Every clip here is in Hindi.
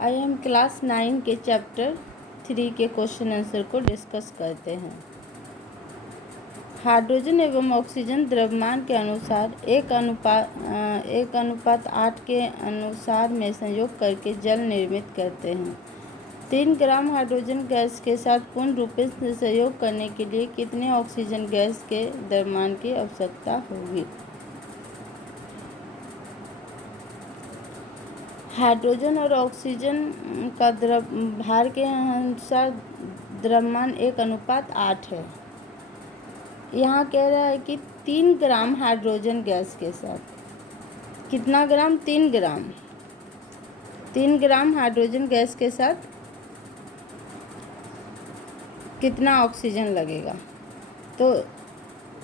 आइए हम क्लास 9 के चैप्टर 3 के क्वेश्चन आंसर को डिस्कस करते हैं। हाइड्रोजन एवं ऑक्सीजन द्रव्यमान के अनुसार एक अनुपात 8 के अनुसार में संयोग करके जल निर्मित करते हैं। 3 ग्राम हाइड्रोजन गैस के साथ पूर्ण रूप से संयोग करने के लिए कितने ऑक्सीजन गैस के द्रव्यमान की आवश्यकता होगी? हाइड्रोजन और ऑक्सीजन का भार के अनुसार द्रव्यमान 1:8 है। यहाँ कह रहा है कि 3 ग्राम हाइड्रोजन गैस के साथ कितना ग्राम? 3 ग्राम। 3 ग्राम हाइड्रोजन गैस के साथ कितना ऑक्सीजन लगेगा? तो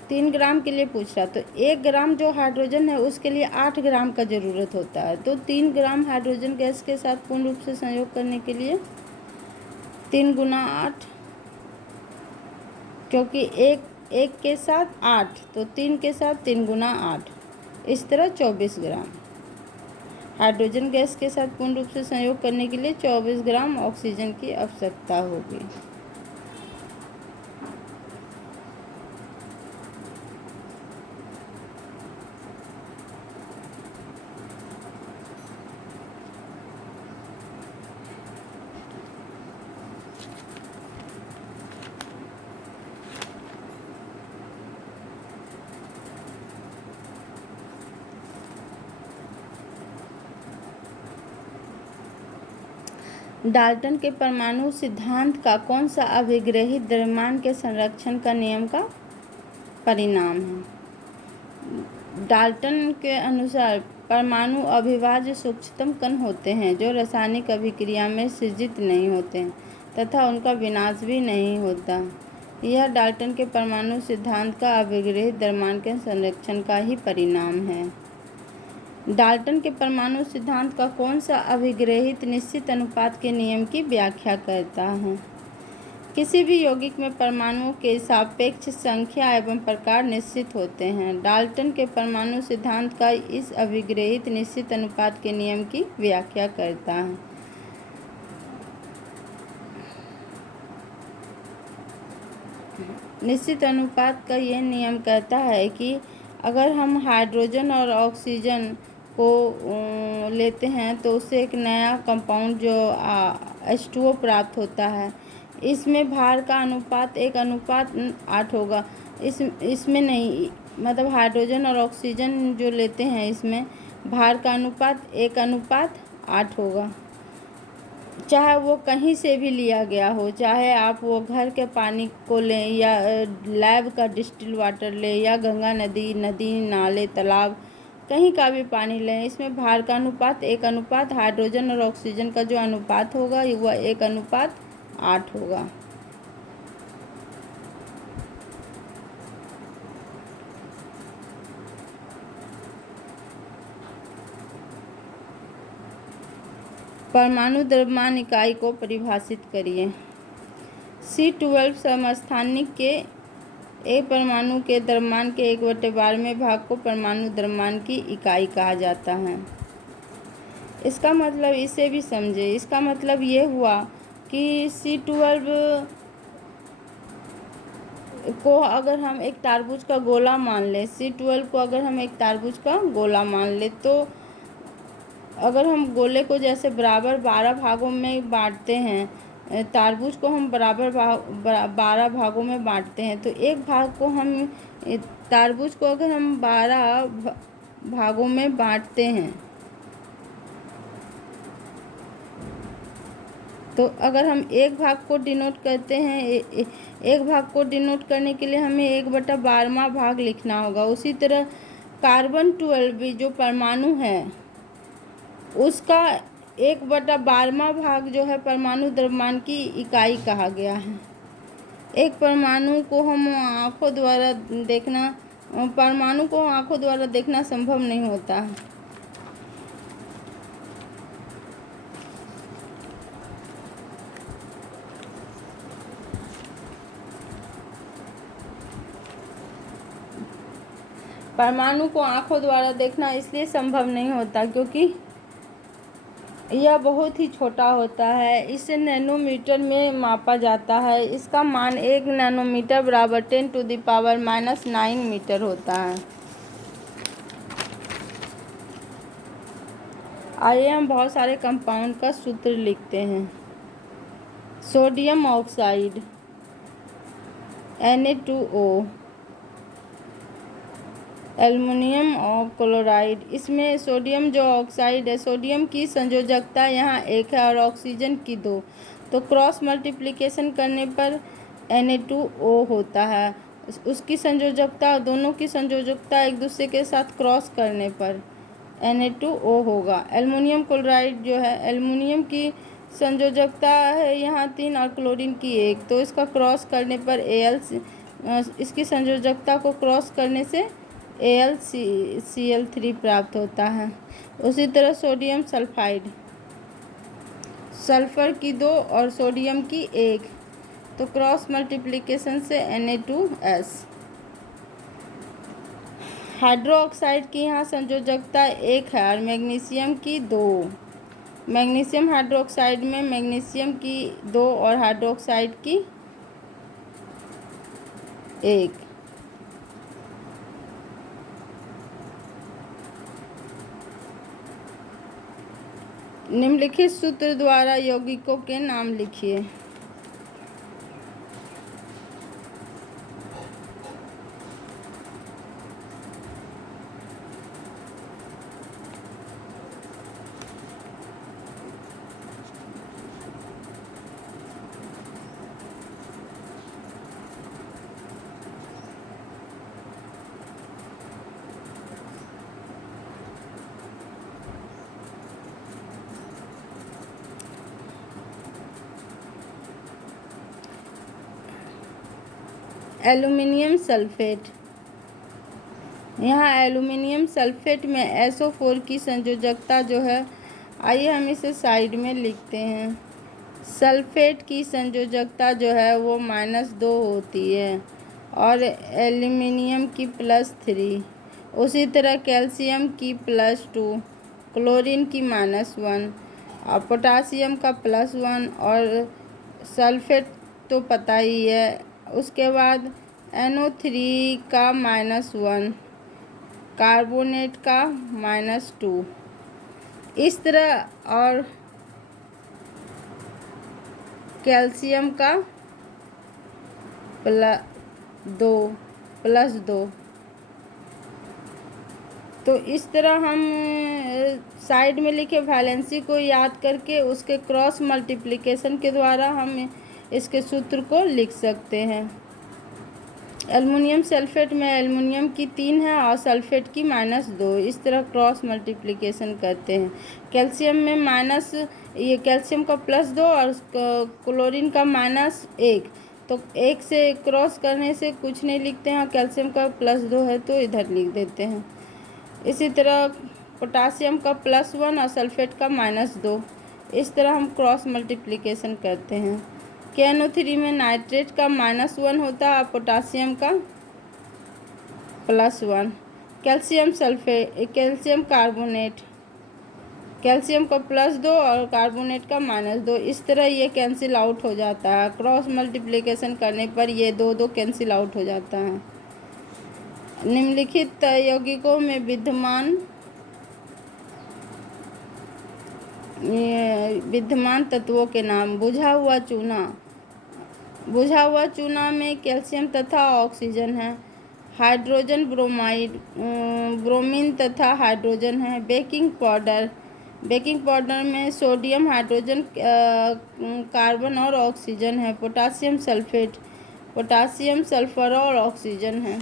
3 ग्राम के लिए पूछ रहा, तो 1 ग्राम जो हाइड्रोजन है उसके लिए 8 ग्राम का ज़रूरत होता है। तो 3 ग्राम हाइड्रोजन गैस के साथ पूर्ण रूप से संयोग करने के लिए 3 × 8, क्योंकि एक के साथ 8, तो 3 के साथ 3 × 8, इस तरह 24 ग्राम हाइड्रोजन गैस के साथ पूर्ण रूप से संयोग करने के लिए 24 ग्राम ऑक्सीजन की आवश्यकता होगी। डाल्टन के परमाणु सिद्धांत का कौन सा अभिग्रहित द्रव्यमान के संरक्षण का नियम का परिणाम है? डाल्टन के अनुसार परमाणु अविभाज्य सूक्ष्मतम कण होते हैं जो रासायनिक अभिक्रिया में सृजित नहीं होते हैं तथा उनका विनाश भी नहीं होता। यह डाल्टन के परमाणु सिद्धांत का अभिग्रहित द्रव्यमान के संरक्षण का ही परिणाम है। डाल्टन के परमाणु सिद्धांत का कौन सा अभिग्रहित निश्चित अनुपात के नियम की व्याख्या करता है? किसी भी यौगिक में परमाणुओं के सापेक्ष संख्या एवं प्रकार निश्चित होते हैं। डाल्टन के परमाणु सिद्धांत का इस अभिग्रहित निश्चित अनुपात के नियम की व्याख्या करता है। निश्चित अनुपात का यह नियम कहता है कि अगर हम हाइड्रोजन और ऑक्सीजन को लेते हैं तो उससे एक नया कंपाउंड जो H2O प्राप्त होता है। इसमें भार का अनुपात 1:8 होगा। इसमें नहीं, मतलब हाइड्रोजन और ऑक्सीजन जो लेते हैं इसमें भार का अनुपात 1:8 होगा। चाहे वो कहीं से भी लिया गया हो, चाहे आप वो घर के पानी को लें या लैब का डिस्टिल वाटर लें या गंगा नदी नाले तालाब कहीं का भी पानी लें, इसमें भार का अनुपात 1:8 हाइड्रोजन और ऑक्सीजन का जो अनुपात होगा वह 1:8 होगा। परमाणु द्रव्यमान इकाई को परिभाषित करिए। C12 समस्थानिक के एक परमाणु के द्रव्यमान के 1/12वें भाग को परमाणु द्रव्यमान की इकाई कहा जाता है। इसका मतलब इसे भी समझे। इसका मतलब ये हुआ कि C12 को अगर हम एक तरबूज का गोला मान लें, C12 को अगर हम एक तरबूज का गोला मान लें, तो अगर हम गोले को जैसे बराबर 12 भागों में बांटते हैं, तरबूज को हम बराबर 12 भागों में बांटते हैं, तो एक भाग को हम तरबूज को अगर हम 12 भागों में बांटते हैं, तो अगर हम एक भाग को डिनोट करते हैं, एक भाग को डिनोट करने के लिए हमें 1/12वां भाग लिखना होगा। उसी तरह कार्बन 12 जो परमाणु है उसका 1/12वां भाग जो है परमाणु द्रव्यमान की इकाई कहा गया है। एक परमाणु को आंखों द्वारा देखना संभव नहीं होता। परमाणु को आंखों द्वारा देखना इसलिए संभव नहीं होता क्योंकि यह बहुत ही छोटा होता है, इसे नैनोमीटर में मापा जाता है। इसका मान 1 नैनोमीटर बराबर 10⁻⁹ मीटर होता है। आइए हम बहुत सारे कंपाउंड का सूत्र लिखते हैं। Sodium oxide Na2O, aluminium chloride. इसमें सोडियम जो ऑक्साइड है, सोडियम की संयोजकता यहाँ 1 है और ऑक्सीजन की 2, तो क्रॉस मल्टीप्लिकेशन करने पर Na2O होता है। उसकी संयोजकता, दोनों की संयोजकता एक दूसरे के साथ क्रॉस करने पर Na2O होगा। एल्युमिनियम क्लोराइड जो है, एल्युमिनियम की संयोजकता है यहाँ 3 और क्लोरीन की 1, तो इसका क्रॉस करने पर इसकी संयोजकता को क्रॉस करने से AlCl3 प्राप्त होता है। उसी तरह सोडियम सल्फाइड, सल्फर की 2 और सोडियम की 1, तो क्रॉस मल्टीप्लिकेशन से Na2S। हाइड्रोक्साइड की यहाँ संयोजकता 1 है और मैग्नीशियम की 2। मैग्नीशियम हाइड्रोक्साइड में मैग्नीशियम की 2 और हाइड्रोक्साइड की 1। निम्नलिखित सूत्र द्वारा यौगिकों के नाम लिखिए। एल्युमिनियम सल्फेट, यहाँ एल्युमिनियम सल्फेट में SO4 की संयोजकता जो है, आइए हम इसे साइड में लिखते हैं। सल्फेट की संयोजकता जो है वो -2 होती है और एल्युमिनियम की +3। उसी तरह कैल्शियम की +2, क्लोरीन की -1 और पोटासियम का +1 और सल्फेट तो पता ही है। उसके बाद NO3 का -1, कार्बोनेट का -2, इस तरह, और कैल्शियम का +2। तो इस तरह हम साइड में लिखे वैलेंसी को याद करके उसके क्रॉस मल्टीप्लिकेशन के द्वारा हम इसके सूत्र को लिख सकते हैं। एल्युमिनियम सल्फेट में एल्युमिनियम की 3 है और सल्फेट की -2, इस तरह क्रॉस मल्टीप्लिकेशन करते हैं। कैल्शियम में ये कैल्शियम का +2 और क्लोरीन का -1, तो 1 से क्रॉस करने से कुछ नहीं लिखते हैं, कैल्शियम का +2 है तो इधर लिख देते हैं। इसी तरह पोटासियम का +1 और सल्फेट का -2, इस तरह हम क्रॉस मल्टीप्लिकेशन करते हैं। KNO3 में नाइट्रेट का -1 होता है और पोटासियम का +1। Calcium sulphate, calcium carbonate, calcium का +2 और कार्बोनेट का -2, इस तरह ये कैंसिल आउट हो जाता है। क्रॉस मल्टीप्लिकेशन करने पर ये 2 कैंसिल आउट हो जाता है। निम्नलिखित यौगिकों में विद्यमान तत्वों के नाम। बुझा हुआ चूना, बुझा हुआ चूना में कैल्शियम तथा ऑक्सीजन है। हाइड्रोजन ब्रोमाइड, ब्रोमीन तथा हाइड्रोजन है। बेकिंग पाउडर, बेकिंग पाउडर में सोडियम, हाइड्रोजन, कार्बन और ऑक्सीजन है। पोटासियम सल्फेट, पोटासियम, सल्फर और ऑक्सीजन है।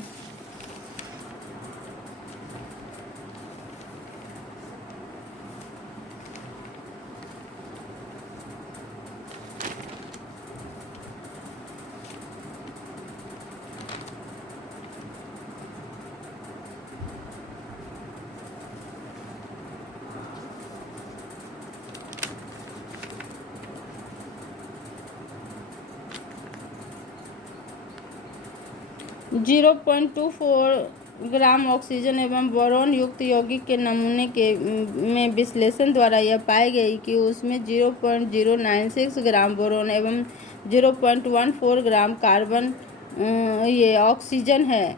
ग्राम ऑक्सीजन एवं बोरोन युक्त यौगिक के नमूने के में विश्लेषण द्वारा यह पाई गई कि उसमें 0.096 ग्राम बोरोन एवं 0.14 ग्राम कार्बन ये ऑक्सीजन है।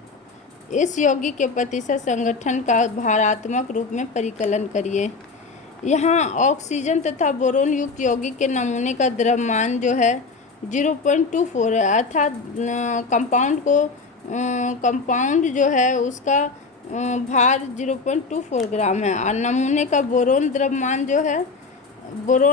इस यौगिक के प्रतिशत संगठन का भारात्मक रूप में परिकलन करिए। यहाँ ऑक्सीजन तथा बोरोन युक्त यौगिक के नमूने का द्रव्यमान जो है 0.24 है, अर्थात कंपाउंड जो है उसका भार 0.24 ग्राम है, और नमूने का बोरोन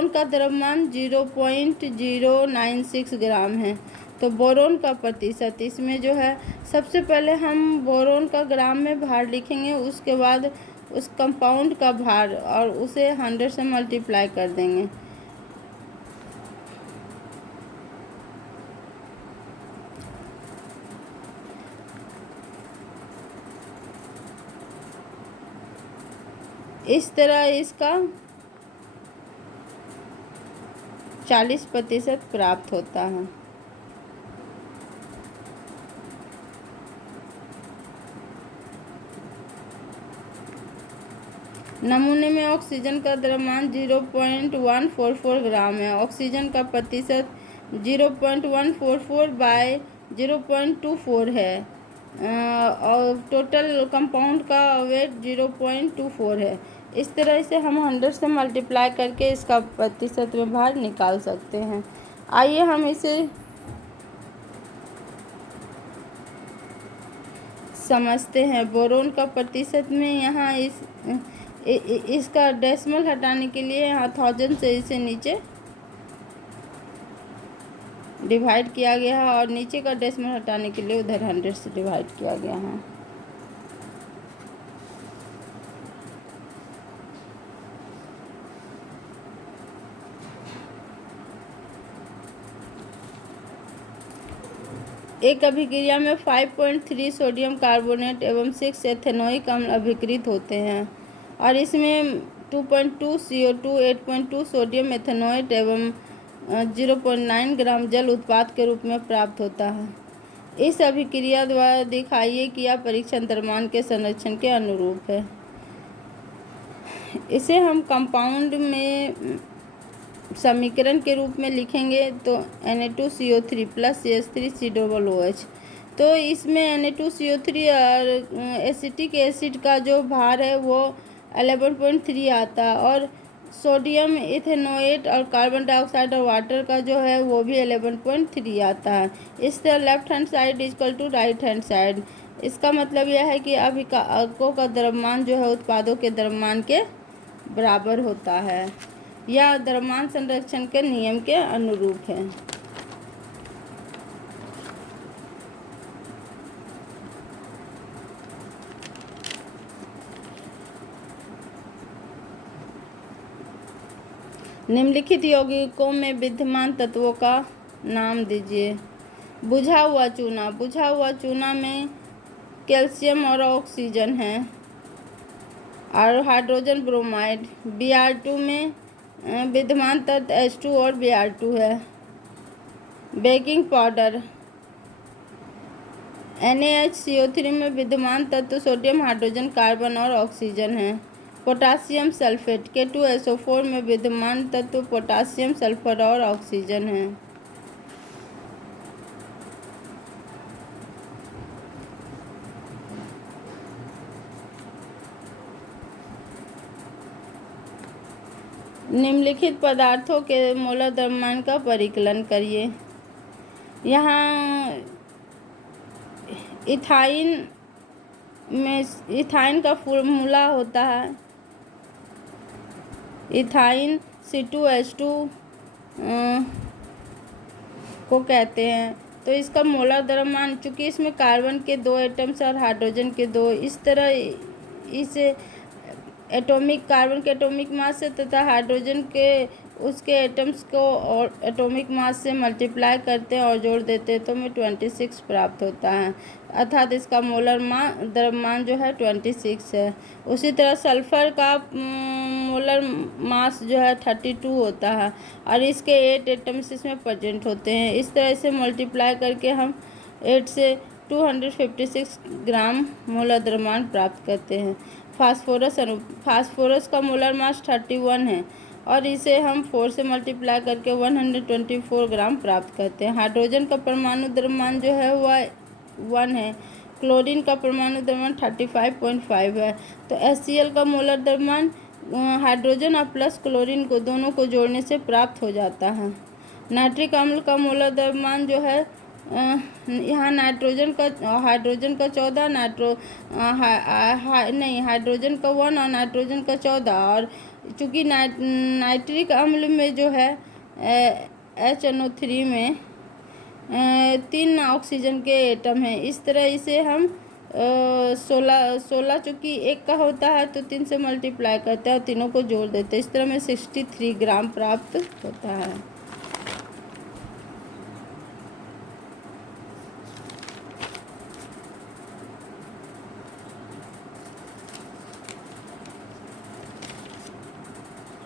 का द्रव्यमान 0.096 ग्राम है। तो बोरोन का प्रतिशत इसमें जो है, सबसे पहले हम बोरोन का ग्राम में भार लिखेंगे, उसके बाद उस कंपाउंड का भार और उसे 100 से मल्टीप्लाई कर देंगे। इस तरह इसका 40% प्राप्त होता है। नमूने में ऑक्सीजन का द्रव्यमान 0.144 ग्राम है। ऑक्सीजन का प्रतिशत 0.144 बाय 0.24 है, और टोटल कंपाउंड का वेट 0.24 है। इस तरह से हम 100 से मल्टीप्लाई करके इसका प्रतिशत में भार निकाल सकते हैं। आइए हम इसे समझते हैं। बोरोन का प्रतिशत में यहाँ इसका डेसिमल हटाने के लिए यहाँ 1000 से इसे नीचे डिवाइड किया गया है, और नीचे का डेसिमल हटाने के लिए उधर 100 से डिवाइड किया गया है। एक अभिक्रिया में 5.3 सोडियम कार्बोनेट एवं 6 एथेनोइक अम्ल अभिकृत होते हैं, और इसमें 2.2 CO2, 8.2 सोडियम एथेनोएट एवं 0.9 ग्राम जल उत्पाद के रूप में प्राप्त होता है। इस अभिक्रिया द्वारा दिखाइए कि यह परीक्षण द्रव्यमान के संरक्षण के अनुरूप है। इसे हम कंपाउंड में समीकरण के रूप में लिखेंगे तो Na2CO3 प्लस CH3COOH। तो इसमें Na2CO3 और एसिटिक एसिड का जो भार है वो 11.3 आता है, और सोडियम इथेनोएट और कार्बन डाइऑक्साइड और वाटर का जो है वो भी 11.3 आता है। इस तरह left hand side equal to right hand side. इसका मतलब यह है कि अभिकारकों का द्रव्यमान जो है उत्पादों के द्रव्यमान के बराबर होता है। यह द्रव्यमान संरक्षण के नियम के अनुरूप है। निम्नलिखित यौगिकों में विद्यमान तत्वों का नाम दीजिए। बुझा हुआ चूना। बुझा हुआ चूना में कैल्शियम और ऑक्सीजन है, और हाइड्रोजन ब्रोमाइड। Br2 में विद्यमान तत्व H2 और Br2 है। Baking powder. NaHCO3 में विद्यमान तत्व सोडियम, हाइड्रोजन, कार्बन और ऑक्सीजन है। Potassium sulphate. K2SO4 में विद्यमान तत्व पोटासियम, सल्फर और ऑक्सीजन है। निम्नलिखित पदार्थों के मोलर द्रव्यमान का परिकलन करिए। यहाँ इथाइन का फॉर्मूला होता है इथाइन C2H2 को कहते हैं। तो इसका मोलर द्रव्यमान, चूँकि इसमें कार्बन के 2 एटम्स और हाइड्रोजन के 2, इस तरह इसे कार्बन के एटॉमिक मास से तथा हाइड्रोजन के उसके एटम्स को और एटॉमिक मास से मल्टीप्लाई करते हैं और जोड़ देते हैं तो हमें 26 प्राप्त होता है, अर्थात इसका मोलर द्रव्यमान जो है 26 है। उसी तरह सल्फर का मोलर मास जो है 32 होता है, और इसके 8 एटम्स इसमें प्रेजेंट होते हैं। इस तरह से मल्टीप्लाई करके हम 8 से 256 ग्राम मोलर द्रव्यमान प्राप्त करते हैं। फास्फोरस का मोलर मास 31 है और इसे हम 4 से मल्टीप्लाई करके 124 ग्राम प्राप्त करते हैं। हाइड्रोजन का परमाणु द्रव्यमान जो है वह 1 है। क्लोरीन का परमाणु द्रव्यमान 35.5 है। तो HCl का मोलर द्रव्यमान हाइड्रोजन और प्लस क्लोरीन को दोनों को जोड़ने से प्राप्त हो जाता है। नाइट्रिक अम्ल का मोलर द्रव्यमान जो है यहाँ हाइड्रोजन का 14, हाइड्रोजन का 1 और नाइट्रोजन का 14। और चूँकि नाइट्रिक अम्ल में जो है HNO3 में 3 ऑक्सीजन के एटम हैं। इस तरह इसे हम 16 चूँकि एक का होता है तो 3 से मल्टीप्लाई करते हैं और तीनों को जोड़ देते हैं। इस तरह में 63 ग्राम प्राप्त होता है।